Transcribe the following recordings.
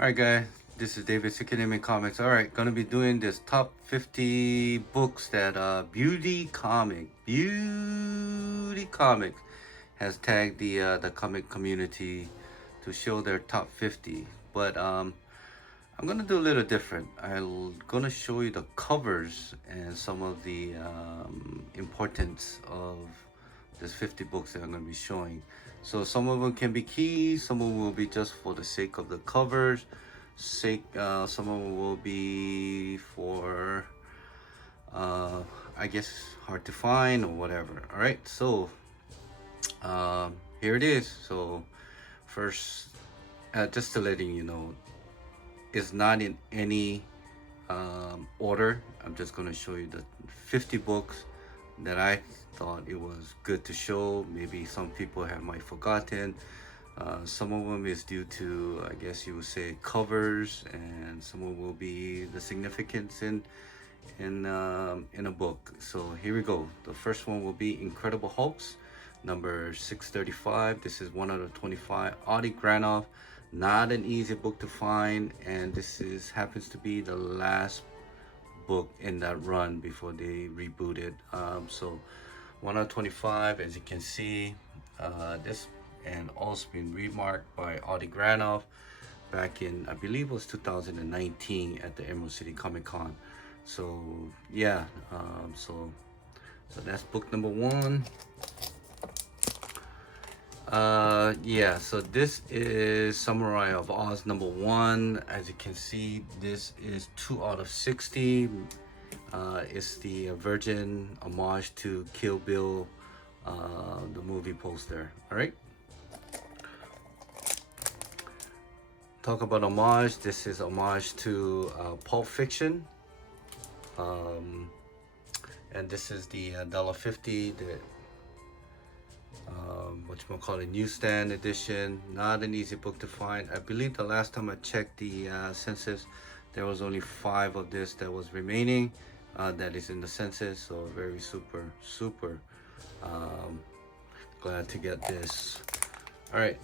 Alright guys, this is David Anime Comics. Alright, gonna be doing this top 50 books that Beauty Comics has tagged the comic community to show their top 50. But I'm gonna do a little different. I'm gonna show you the covers and some of the importance of this 50 books that I'm gonna be showing. So some of them can be keys, some of them will be just for the sake of the covers, some of them will be for I guess hard to find or whatever. All right, so here it is. So first, just to letting you know, it's not in any order. I'm just going to show you the 50 books that I thought it was good to show. Maybe some people might forgotten. Some of them is due to, I guess you would say, covers, and some of them will be the significance in a book. So here we go. The first one will be Incredible Hulks, number 635. This is 1 out of 25. Audie Granoff. Not an easy book to find, and this happens to be the last book in that run before they rebooted. So 1 out of 25, as you can see, this and also been remarked by Audie Granoff back in, I believe it was 2019 at the Emerald City Comic Con. So yeah, so that's book number 1. Yeah, so this is Samurai of Oz number 1. As you can see, this is 2 out of 60. It's the Virgin homage to Kill Bill, the movie poster. All right, talk about homage. This is homage to Pulp Fiction, and this is the $1.50, the whatchamacallit, newsstand edition. Not an easy book to find. I believe the last time I checked the census, there was only 5 of this that was remaining, that is in the census. So very super glad to get this. All right,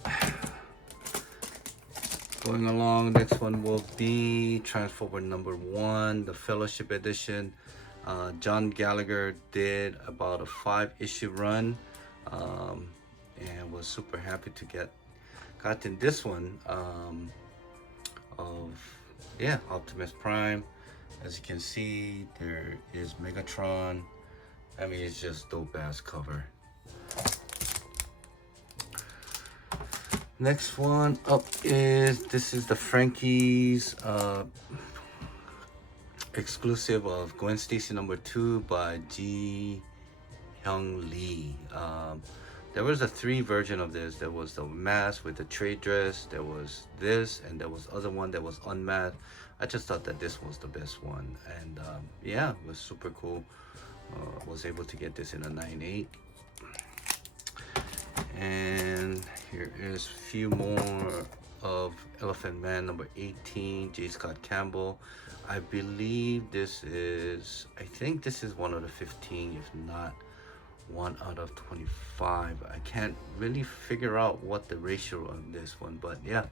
going along, next one will be Transformer number 1, the Fellowship edition. John Gallagher did about a 5-issue run, and was super happy to gotten this one, of Optimus Prime. As you can see, there is Megatron. I mean, it's just dope ass cover. Next one up is the Frankie's exclusive of Gwen Stacy number 2 by Ji Hyung Lee. There was a 3 version of this. There was the mask with the trade dress, there was this, and there was other one that was unmasked. I just thought that this was the best one, and yeah, it was super cool. Was able to get this in a 9.8. And here is a few more of Elephant Man number 18, J. Scott Campbell. I believe this is, I think this is 1 out of 15, if not 1 out of 25. I can't really figure out what the ratio of this one, but yeah,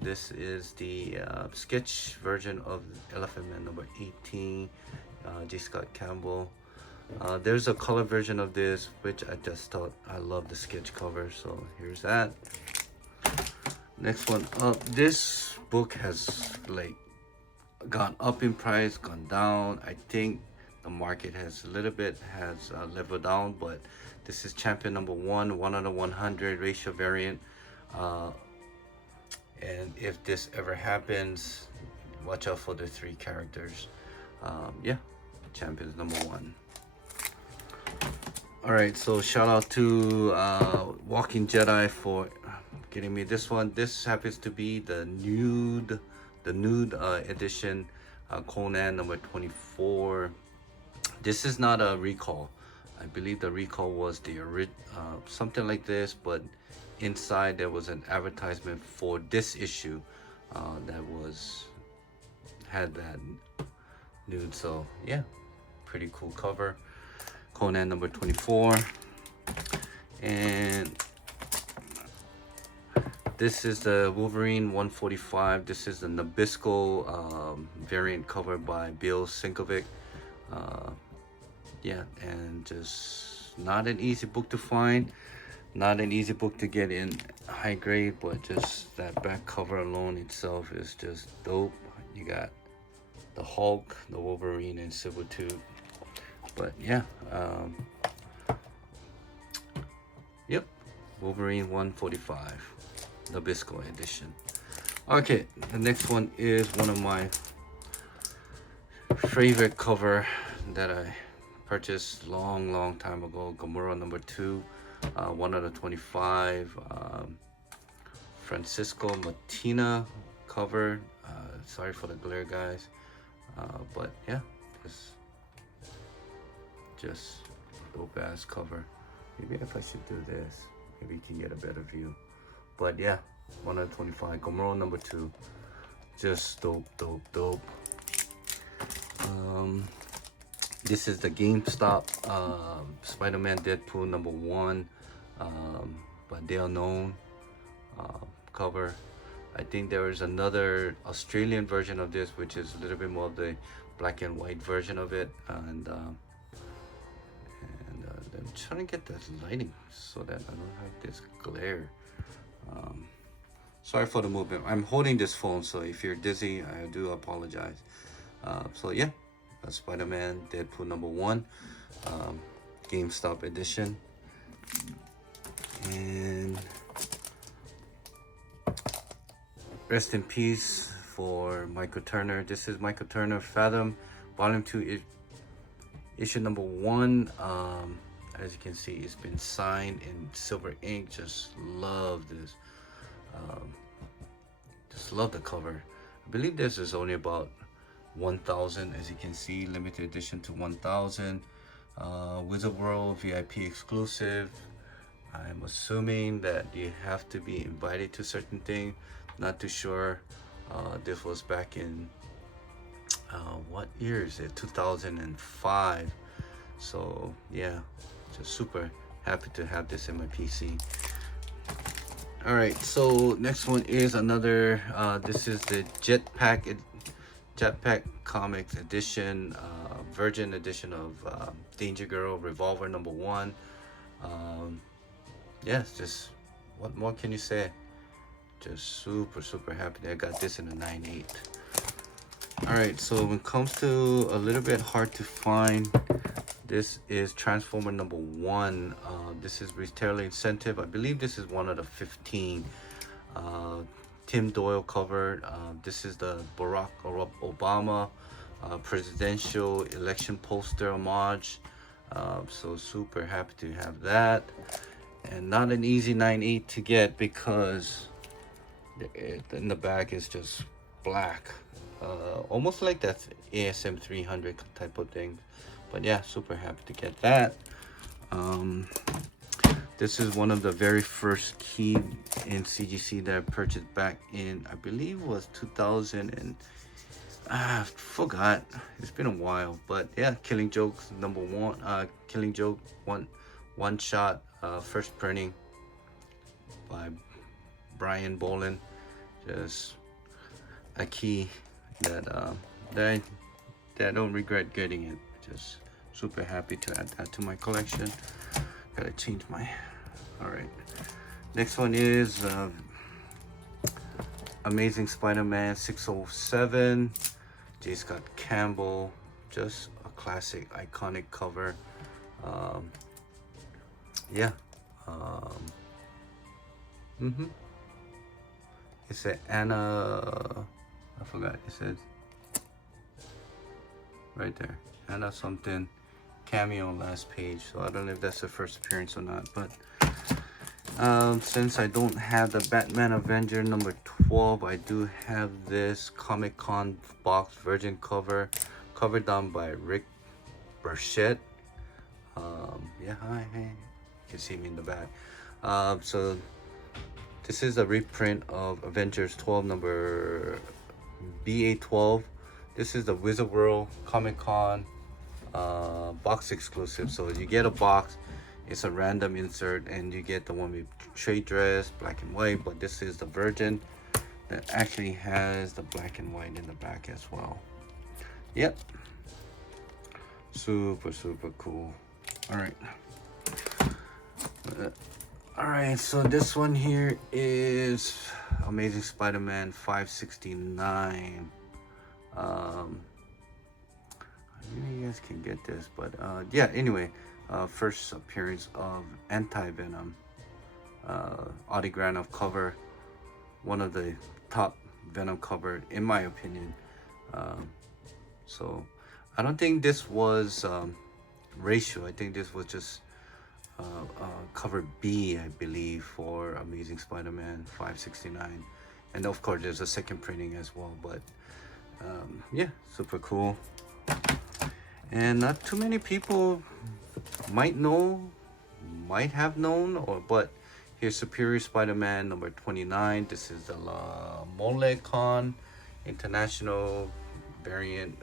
this is the sketch version of Elephant Man number 18, J. Scott Campbell. There's a color version of this, which I just thought I love the sketch cover, so here's that. Next one up, this book has like gone up in price, gone down. I think the market has a little bit leveled down, but this is Champion number 1, 1 out of 100 ratio variant. And if this ever happens, watch out for the 3 characters. Yeah, Champions number 1. All right, so shout out to Walking Jedi for getting me this one. This happens to be the nude edition, Conan number 24. This is not a recall. I believe the recall was the something like this, but inside there was an advertisement for this issue that had that nude. So yeah, pretty cool cover. Conan number 24. And This is the Wolverine 145. This is the Nabisco variant cover by Bill Sinkovic. Uh, yeah, and just not an easy book to find. Not an easy book to get in high grade, but just that back cover alone itself is just dope. You got the Hulk, the Wolverine, and Symbiote. But yeah, yep, Wolverine 145, Nabisco edition. Okay, the next one is one of my favorite cover that I purchased long time ago. Gamuro number 2, 1 out of 25. Francisco Matina cover. Sorry for the glare, guys. But yeah, just dope ass cover. Maybe if I should do this, maybe you can get a better view. But yeah, 1 out of 25. Gamuro number 2. Just dope. This is the GameStop Spider-Man Deadpool number 1 by Dale Known cover. I think there is another Australian version of this, which is a little bit more of the black and white version of it, and I'm trying to get this lighting so that I don't have this glare. Sorry for the movement. I'm holding this phone, so if you're dizzy, I do apologize. So yeah, Spider-Man Deadpool number 1, GameStop edition. And rest in peace for Michael Turner. This is Michael Turner Fathom Volume 2, issue number 1. As you can see, it's been signed in silver ink. Just love this. Just love the cover. I believe this is only about 1,000, as you can see, limited edition to 1,000. Wizard World VIP exclusive. I'm assuming that you have to be invited to certain thing. Not too sure. This was back in what year is it? 2005. So yeah, just super happy to have this in my PC. All right, so next one is another. This is the Jetpack Comics edition, Virgin edition of Danger Girl Revolver number 1. Yes, just what more can you say? Just super happy that I got this in a 9.8. All right, so when it comes to a little bit hard to find, this is Transformer number 1. This is retailer incentive. I believe this is 1 out of 15. Tim Doyle cover. This is the Barack Obama presidential election poster homage. So super happy to have that. And not an easy 9.8 to get because in the back is just black. Almost like that ASM 300 type of thing. But yeah, super happy to get that. This is one of the very first key in CGC that I purchased back in, I believe was 2000 and I forgot. It's been a while, but yeah, Killing Joke number 1. Killing Joke one shot, first printing by Brian Bolin. Just a key that I don't regret getting it. Just super happy to add that to my collection. Gotta change my. All right, next one is Amazing Spider-Man 607, J. Scott Campbell. Just a classic, iconic cover. Yeah. It said Anna. I forgot. It says right there, Anna something cameo last page. So I don't know if that's the first appearance or not, but since I don't have the Batman Avenger number 12, I do have this Comic-Con box virgin cover done by Rick Burchett. Yeah, hi, you can see me in the back. So this is a reprint of Avengers 12 number BA12. This is the Wizard World Comic-Con box exclusive. So you get a box, It's a random insert, and you get the one with trade dress, black and white. But this is the version that actually has the black and white in the back as well. Yep, super cool. All right. All right, so this one here is Amazing Spider-Man 569. Maybe you guys can get this, but yeah. Anyway, first appearance of Anti-Venom, autograph of cover, one of the top Venom cover in my opinion. So I don't think this was ratio. I think this was just cover B, I believe, for Amazing Spider-Man 569, and of course there's a second printing as well. But yeah, super cool, and not too many people might have known, but here's Superior Spider-Man number 29. This is the La Mole Con International variant.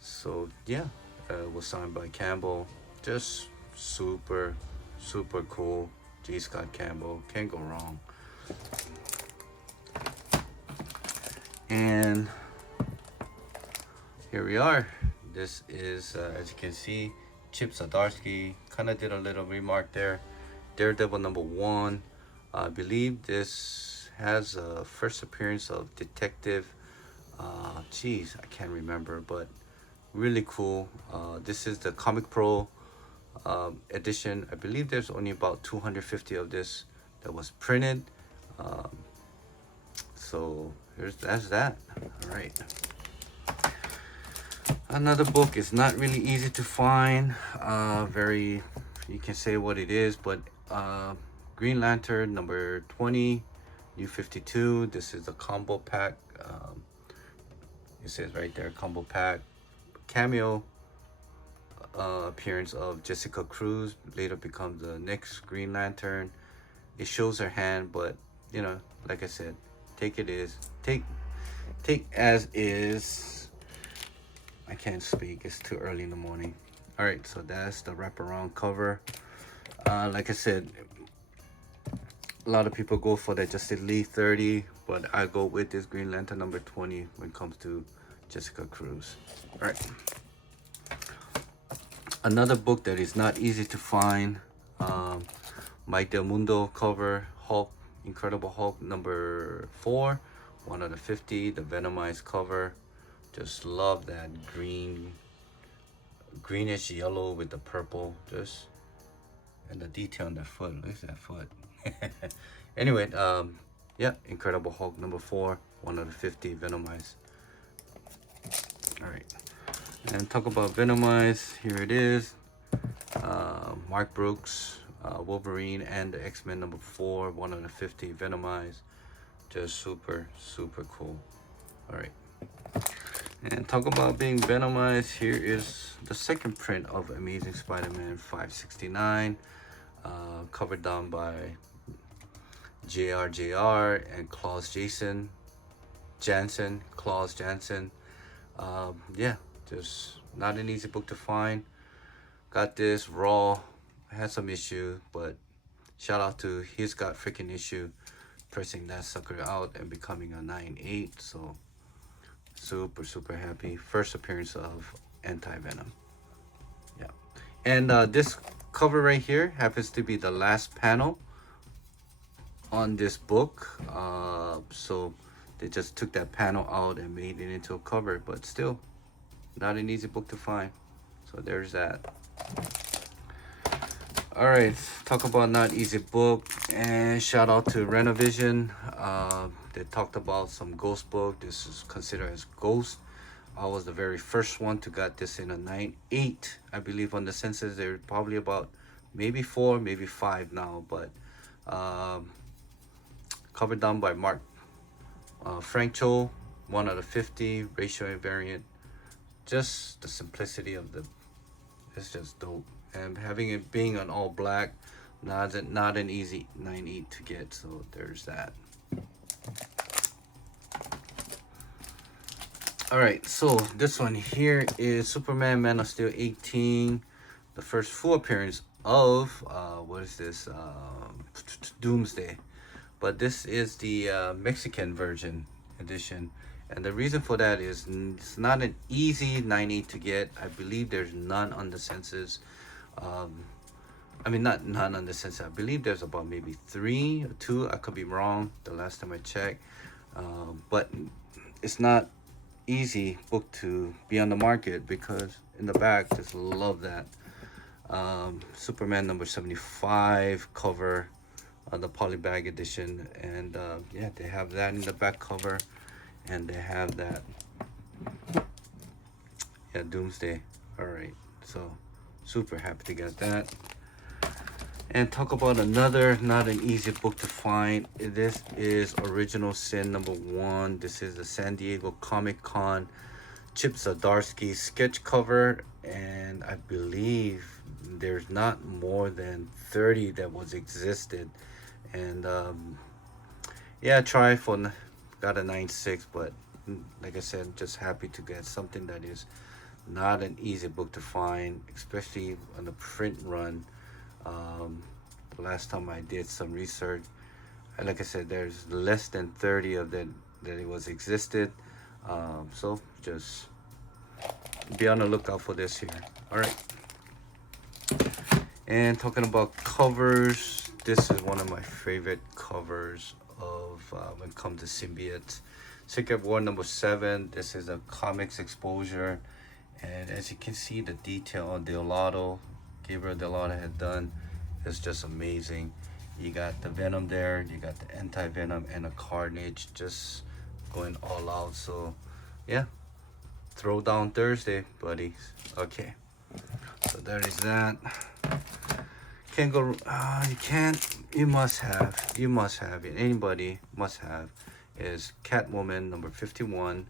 So yeah, was signed by Campbell. Just super cool. G. Scott Campbell, can't go wrong. And here we are. This is as you can see, Chip Zdarsky kind of did a little remark there. Daredevil number 1. I believe this has a first appearance of Detective. Geez, I can't remember, but really cool. This is the Comic Pro edition. I believe there's only about 250 of this that was printed. So that's that. All right. Another book is not really easy to find. Very, you can say what it is, but Green Lantern number 20, New 52. This is a combo pack. It says right there, combo pack. Cameo appearance of Jessica Cruz, later becomes the next Green Lantern. It shows her hand, but you know, like I said, take as is. I can't speak, it's too early in the morning. All right, so that's the wraparound cover. Like I said, a lot of people go for that Justice League 30, but I go with this Green Lantern number 20 when it comes to Jessica Cruz. All right. Another book that is not easy to find, Mike Del Mundo cover, Hulk, Incredible Hulk number 4, 1 out of 50, the Venomized cover. Just love that greenish yellow with the purple, just, and the detail on that foot. Look at that foot. Anyway, yeah, Incredible Hulk number 4, 1 out of 50, Venomized. All right. And talk about Venomized, here it is. Mark Brooks, Wolverine and the X-Men number 4, 1 out of 50, Venomized. Just super cool. All right. And talk about being Venomized, here is the second print of Amazing Spider-Man 569, covered down by JR and Klaus Janson. Yeah, just not an easy book to find. Got this raw, had some issue, but shout out to He's Got Freaking Issue pressing that sucker out and becoming a 9.8. So super happy. First appearance of Anti-Venom. Yeah. And this cover right here happens to be the last panel on this book. So they just took that panel out and made it into a cover, but still not an easy book to find. So there's that. All right, talk about not easy book, and shout out to Renovision. They talked about some ghost book. This is considered as ghost. I was the very first one to got this in a 9.8. I believe on the census they're probably about maybe 4, maybe 5 now, but covered down by Mark Frank Cho, 1 out of 50, ratio invariant. Just the simplicity of it's just dope. And having it being an all black, not an easy 9.8 to get, so there's that. All right, so this one here is Superman Man of Steel 18, the first full appearance of what is this? Doomsday. But this is the Mexican version edition. And the reason for that is it's not an easy 98 to get. I believe there's none on the census. Um, I mean, not none on the census. I believe there's about maybe 3 or 2. I could be wrong. The last time I checked, but it's not easy book to be on the market because in the back, just love that Superman number 75 cover, the polybag edition, and yeah, they have that in the back cover, and they have that, yeah, Doomsday. All right, so super happy to get that. And talk about another not an easy book to find. This is Original Sin #1. This is the San Diego Comic Con Chip Zdarsky sketch cover, and I believe there's not more than 30 that was existed. And yeah, try for got a 9.6, but like I said, just happy to get something that is not an easy book to find, especially on the print run. The last time I did some research, like I said, there's less than 30 of that it was existed. So just be on the lookout for this here. All right. And talking about covers, this is one of my favorite covers of when it comes to Symbiote. Secret War #7. This is a comics exposure, and as you can see, the detail on Gabriel Dell'Otto had done is just amazing. You got the Venom there, you got the Anti-Venom, and a Carnage just going all out. So yeah, throw down Thursday, buddies. Okay, so there is that. Can't go. You can't. You must have it. Anybody must have is Catwoman #51.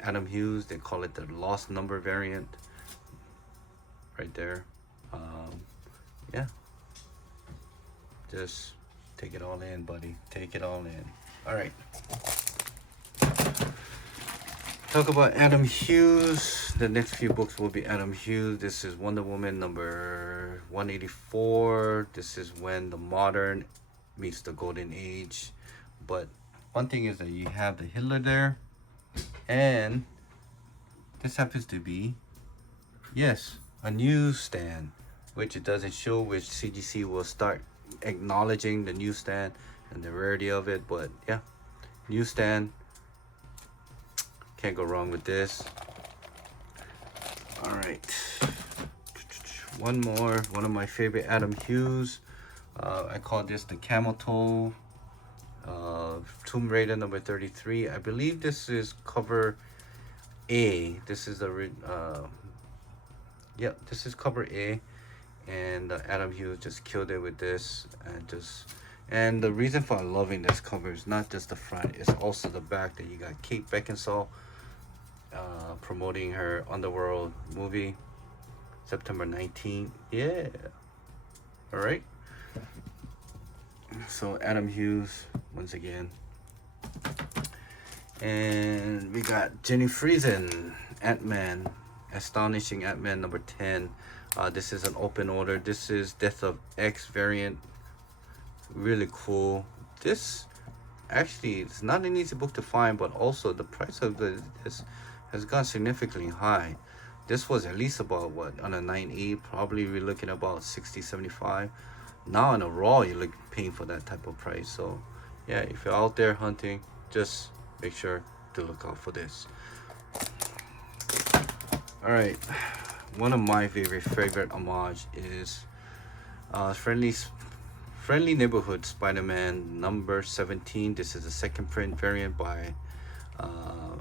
Adam Hughes. They call it the lost number variant. Right there. Yeah. Just take it all in, buddy. Take it all in. All right. Talk about Adam Hughes. The next few books will be Adam Hughes. This is Wonder Woman number 184. This is when the modern meets the golden age. But one thing is that you have the Hitler there, and this happens to be, yes, a newsstand, which it doesn't show, which CGC will start acknowledging the newsstand and the rarity of it. But yeah, newsstand. Can't go wrong with this. All right. One more. One of my favorite Adam Hughes. I call this the Camel Toe. Tomb Raider number 33. I believe this is cover A. This is the yep, this is cover A, and Adam Hughes just killed it with this, and the reason for loving this cover is not just the front, it's also the back, that you got Kate Beckinsale promoting her Underworld movie, September 19th. Yeah. All right. So Adam Hughes once again. And we got Jenny Friesen, Ant-Man, Astonishing Ant-Man number 10. This is an open order. This is Death of X variant. Really cool. This actually, it's not an easy book to find, but also the price of this has gone significantly high. This was at least about what, on a 9.8, probably we're looking about 60, 75. Now on a raw, you're paying for that type of price. So yeah, if you're out there hunting, just make sure to look out for this. All right, one of my favorite homage is Friendly Neighborhood Spider-Man number 17. This is a second print variant by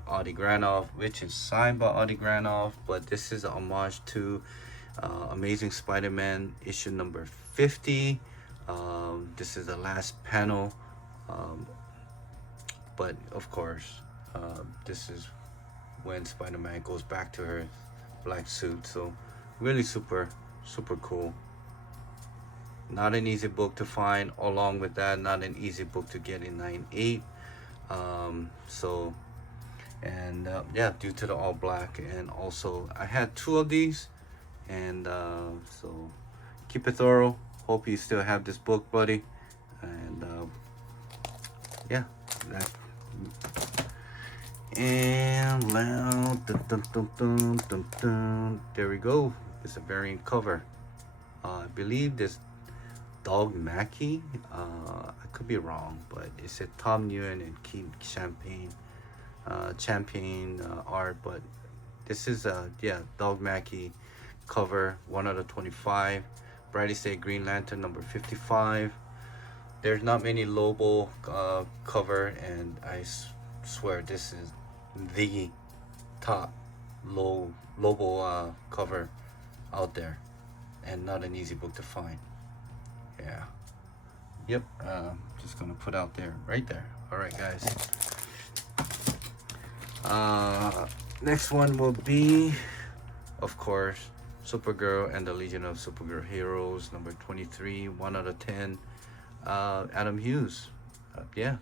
Adi Granov, which is signed by Adi Granov, but this is a homage to Amazing Spider-Man issue number 50. This is the last panel, but of course, this is when Spider-Man goes back to her black suit. So really super cool. Not an easy book to find. Along with that, not an easy book to get in 9.8. So, and yeah, due to the all black, and also I had 2 of these, And so keep it thorough. Hope you still have this book, buddy. And yeah, that. And now, dun, dun, dun, dun, dun, dun. There we go. It's a variant cover. I believe this Dog Mackie. I could be wrong, but it said Tom Nguyen and Keith Champagne art. But this is yeah, Dog Mackie cover 1/25. Brightest Day Green Lantern number 55. There's not many Lobo cover, and swear this is the top Lobo cover out there, and not an easy book to find. Yeah. Yep. Just gonna put out there, right there. All right, guys. Next one will be, of course, Supergirl and the Legion of Supergirl Heroes, number 23, 1/10. Adam Hughes. Yeah.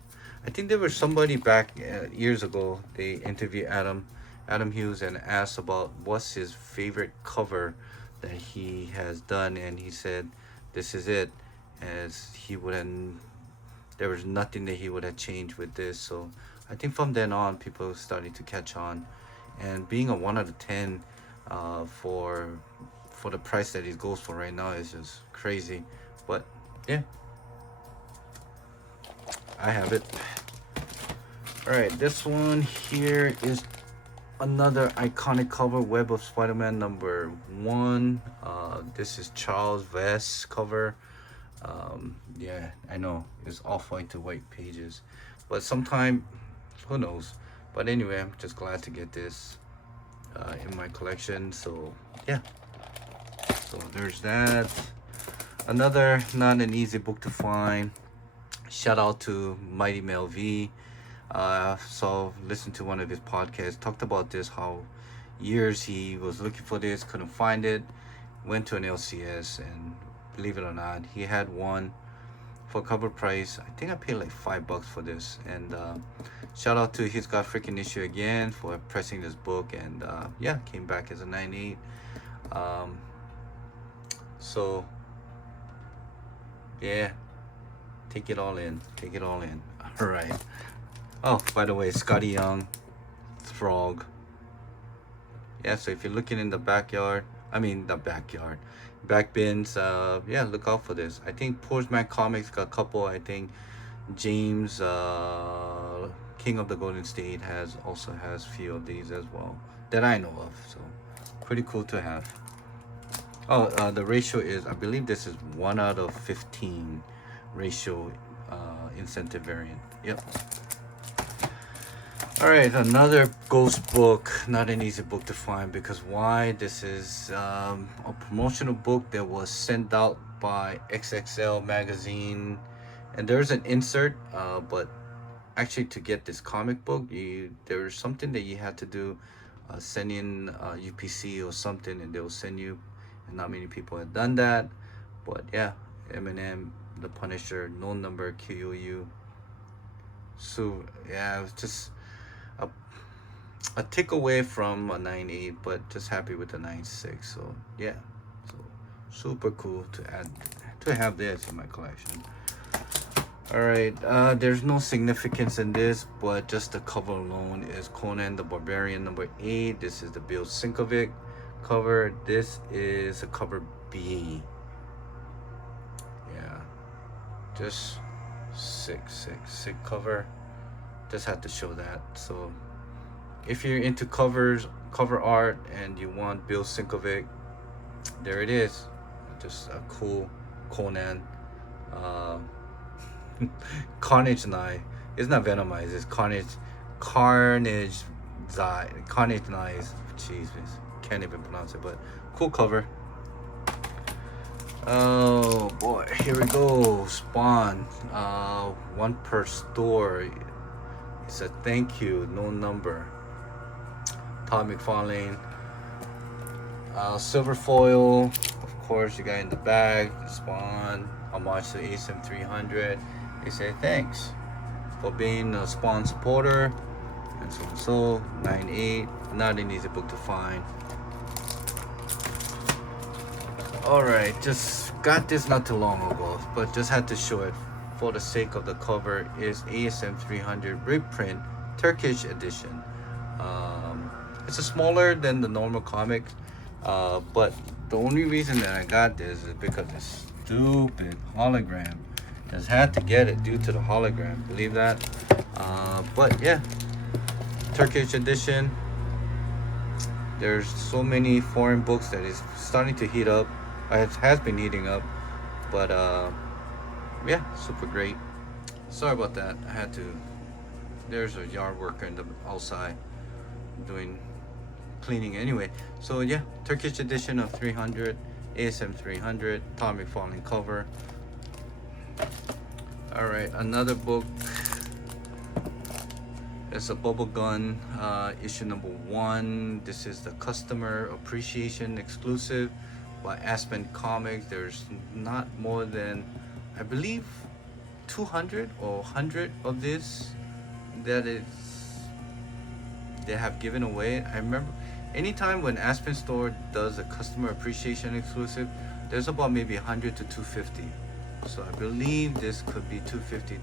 I think there was somebody back years ago. They interviewed Adam Hughes, and asked about what's his favorite cover that he has done, and he said, "This is it." As he wouldn't, there was nothing that he would have changed with this. So I think from then on, people started to catch on, and being a 1/10 for the price that it goes for right now is just crazy. But yeah, I have it. All right, this one here is another iconic cover, Web of Spider-Man number 1. This is Charles Vess cover. Yeah, I know it's off-white to white pages, but sometime, who knows. But anyway, I'm just glad to get this in my collection. So yeah, so there's that. Another not an easy book to find. Shout out to Mighty Mel V. So listen to one of his podcasts, talked about this, how years he was looking for this, couldn't find it, went to an LCS, and believe it or not, he had one for cover price. I think I paid like $5 for this. And shout out to He's Got Freaking Issue again for pressing this book, and yeah, came back as a 9.8. So yeah, take it all in. All right. Oh, by the way, Scotty Young, Frog. Yeah, so if you're looking in the back bins, yeah, look out for this. I think Postman Comics got a couple. I think James, King of the Golden State, also has few of these as well that I know of. So pretty cool to have. Oh, the ratio is, I believe this is 1/15 ratio, incentive variant. Yep. All right, another ghost book, not an easy book to find, because why? This is a promotional book that was sent out by XXL magazine, and there's an insert, but actually to get this comic book, there's something that you had to do, send in UPC or something, and they'll send you, and not many people have done that. But yeah, Eminem, the Punisher, no number, QUU. So yeah, it was just a tick away from a 9.8, but just happy with the 9.6. So yeah, so super cool to have this in my collection. All right, there's no significance in this, but just the cover alone is Conan the Barbarian number 8. This is the Bill Sinkovic cover. This is a cover B. Yeah, just sick cover. Just had to show that. So if you're into cover art and you want Bill Sinkovic, there it is. Just a cool Conan. Carnage Knife. It's not Venomized. It's Carnage Knives. Jesus, can't even pronounce it. But cool cover. Oh boy, here we go. Spawn. One per store. It's a thank you, no number. Todd McFarlane. Silver foil, of course, you got in the bag. Spawn, homage to ASM 300. They say thanks for being a Spawn supporter. And so 9.8, not an easy book to find. Alright, just got this not too long ago, but just had to show it for the sake of the cover. Is ASM 300 reprint Turkish edition. It's a smaller than the normal comic, but the only reason that I got this is because this stupid hologram. Just had to get it due to the hologram. Believe that? But yeah, Turkish edition. There's so many foreign books that is starting to heat up. It has been heating up, but yeah, super great. Sorry about that. I had to. There's a yard worker in the outside doing cleaning anyway. So yeah, Turkish edition of 300, ASM 300, Tommy Falling cover. All right, another book. It's a Bubble Gun issue number 1. This is the customer appreciation exclusive by Aspen Comics. There's not more than, I believe, 200 or 100 of this that is they have given away. I remember anytime when Aspen Store does a customer appreciation exclusive, there's about maybe 100 to 250. So I believe this could be 250,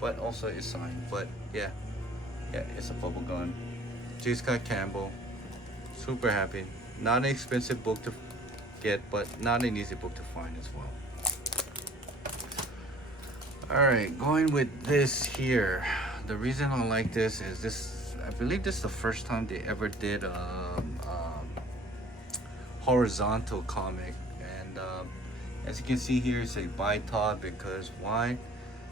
but also it's signed. But yeah, it's a bubble gun. J. Scott Campbell. Super happy. Not an expensive book to get, but not an easy book to find as well. Alright, going with this here. The reason I like this is this, I believe this is the first time they ever did a horizontal comic. And as you can see here, it's a buy Todd because why?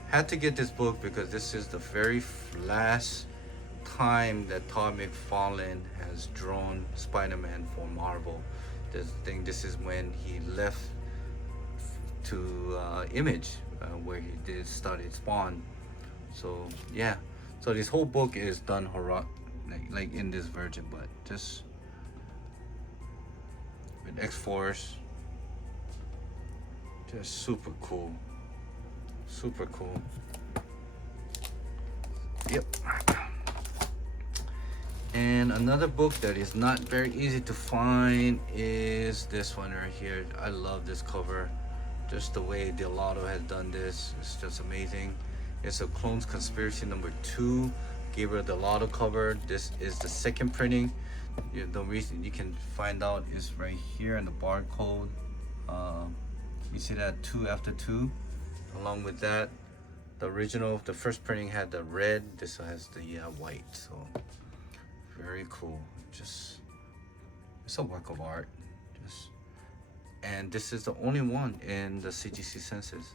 Had to get this book because this is the very last time that Todd McFarlane has drawn Spider-Man for Marvel. This is when he left to Image, where he did study Spawn. So yeah, so this whole book is done like in this version, but just with X-Force. Just super cool. Super cool. Yep. And another book that is not very easy to find is this one right here. I love this cover. Just the way Delato has done this. It's just amazing. It's a Clones Conspiracy number 2. Gabriel Delato cover. This is the second printing. The reason you can find out is right here in the barcode. You see that 2 after 2. Along with that, the original, the first printing had the red. This has the white. So very cool. Just, it's a work of art. Just, and this is the only one in the CGC census.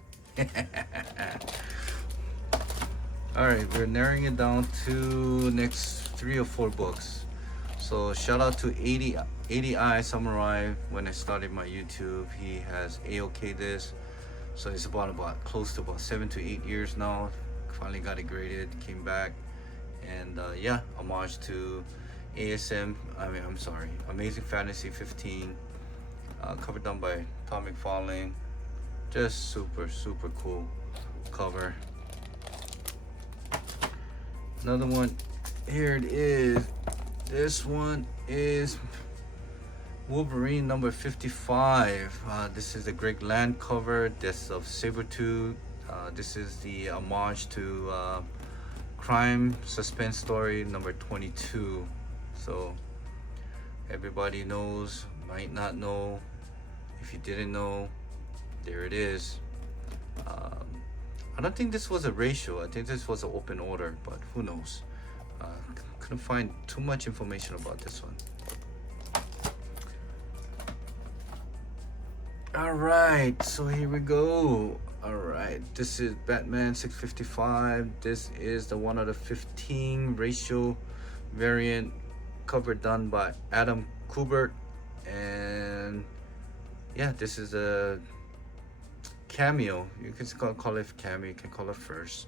All right, we're narrowing it down to next 3 or 4 books. So shout out to 80i Samurai. When I started my YouTube, he has AOK this. So it's about close to about 7 to 8 years now. Finally got it graded, came back, and yeah, homage to Amazing Fantasy 15, cover done by Tom McFarlane. Just super cool cover. Another one, here it is. This one is Wolverine number 55. This is the Greg Land cover. This of Sabretooth. This is the homage to Crime Suspense Story number 22. So everybody knows, might not know. If you didn't know, there it is. I don't think this was a ratio. I think this was an open order, but who knows? Couldn't find too much information about this one. All right, so here we go. All right, this is Batman 655. This is the 1/15 ratio variant, cover done by Adam Kubert. And yeah, this is a cameo. You can call it cameo, you can call it first.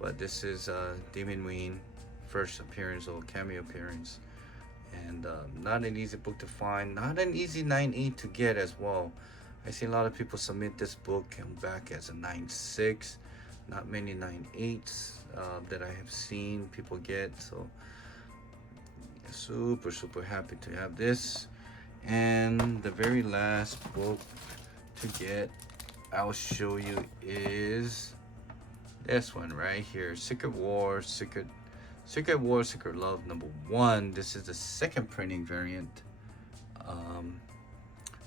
But this is Damon Wayne first appearance or cameo appearance. And not an easy book to find, not an easy 9.8 to get as well. I see a lot of people submit this book and back as a 9.6. Not many 9.8s that I have seen people get. So super happy to have this. And the very last book to get, I'll show you, is this one right here. Secret War, Secret Love #1. This is the second printing variant. Um,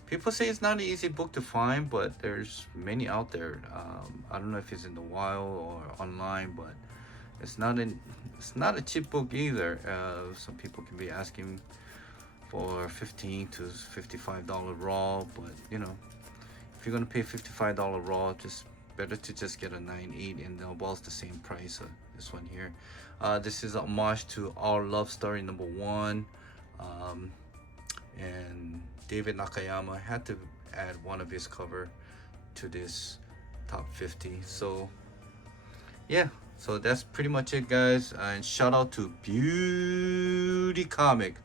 People say it's not an easy book to find, but there's many out there. I don't know if it's in the wild or online, but it's not a cheap book either. Some people can be asking for $15 to $55 raw, but you know, if you're gonna pay $55 raw, just better to just get a 9.8, and well, it's the same price. This one here. This is a homage to Our Love Story #1, and David Nakayama had to add one of his cover to this top 50. So yeah, so that's pretty much it, guys. And shout out to Beauty Comic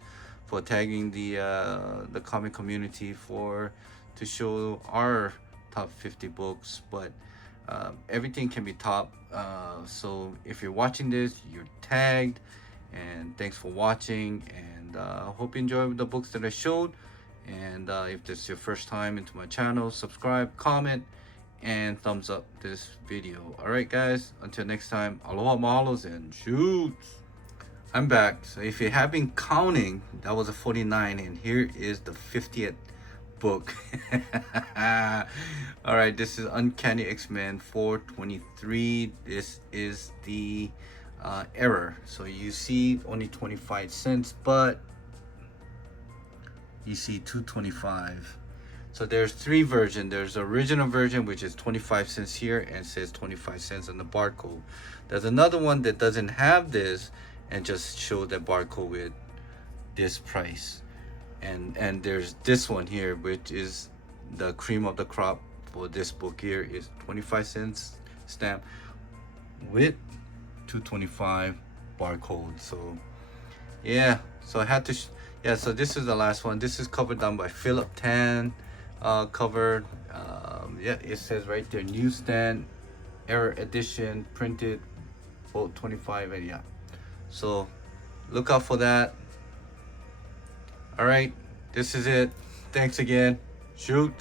for tagging the comic community to show our top 50 books. But everything can be top. So if you're watching this, you're tagged. And thanks for watching. And hope you enjoyed the books that I showed. And if this is your first time into my channel, subscribe, comment, and thumbs up this video. Alright guys, until next time, aloha, mahalos, and shoots. I'm back. So if you have been counting, that was a 49, and here is the 50th book. Alright, this is Uncanny X-Men 423. This is the error. So you see only 25 cents, but you see 225. So there's three versions. There's the original version, which is 25 cents here and says 25 cents on the barcode. There's another one that doesn't have this and just show the barcode with this price. And there's this one here, which is the cream of the crop for this book here, is 25 cents stamp with 225 barcode. So yeah, so I had to yeah, so this is the last one. This is cover done by Philip Tan. Covered. Yeah, it says right there, newsstand, error edition, printed, both 25, and yeah. So look out for that. All right, this is it. Thanks again. Shoot.